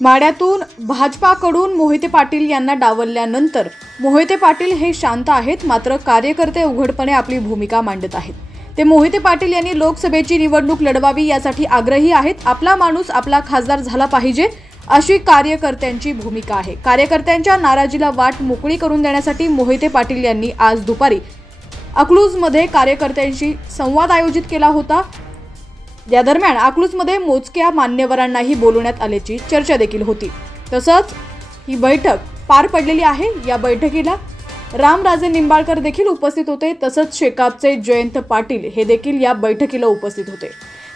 माढ्यातून भाजपाकडून मोहिते पाटील यांना डावलल्यानंतर मोहिते पाटील हे शांत आहेत, मात्र कार्यकर्ते उघडपणे आपली भूमिका मांडत आहेत। ते मोहिते पाटील यांनी लोकसभेची निवडणूक लढवावी यासाठी आग्रही आहेत। आपला माणूस आपला खासदार झाला पाहिजे अशी कार्यकर्त्यांची भूमिका आहे। कार्यकर्त्यांच्या नाराजीला वाट मोकळी करून देण्यासाठी मोहिते पाटील यांनी आज दुपारी अकलूजमध्ये कार्यकर्त्यांशी संवाद आयोजित केला होता। या दरम्यान अकलूजमध्ये मोजक्या मान्यवरांनाही बोलवण्यात आल्याची चर्चा देखील होती। तसंच ही बैठक पार पडलेली आहे। या बैठकीला रामराजे निंबाळकर देखील उपस्थित होते। तसंच शेकापचे जयंत पाटील हे देखील या बैठकीला उपस्थित होते।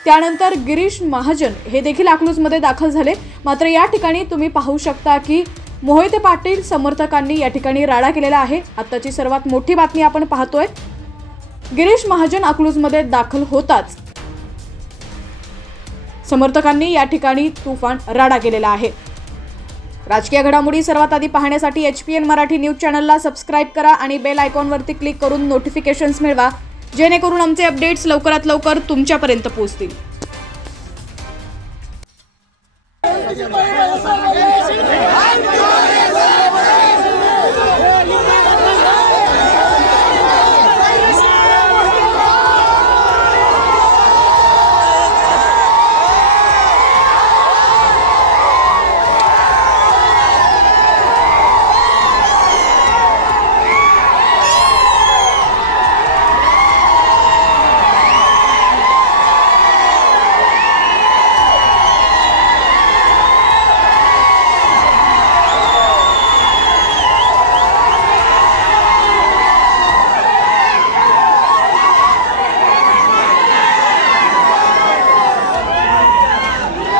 त्यानंतर गिरीश महाजन हे देखील अकलूजमध्ये दाखल झाले। मात्र या ठिकाणी तुम्ही पाहू शकता की मोहिते पाटील समर्थकांनी या ठिकाणी राडा केलेला आहे। आताची सर्वात मोठी बातमी आपण पाहतोय। गिरीश महाजन अकलूजमध्ये दाखल होताच समर्थकांनी या ठिकाणी तुफान राडा केलेला आहे। राजकीय घडामोडी सर्वात आधी पाहण्यासाठी HPN मराठी न्यूज चॅनलला सबस्क्राइब करा आणि बेल आयकॉनवरती क्लिक करून नोटिफिकेशन्स मिळवा, जेणेकरून आमचे अपडेट्स लवकरात लवकर तुमच्यापर्यंत पोहोचतील।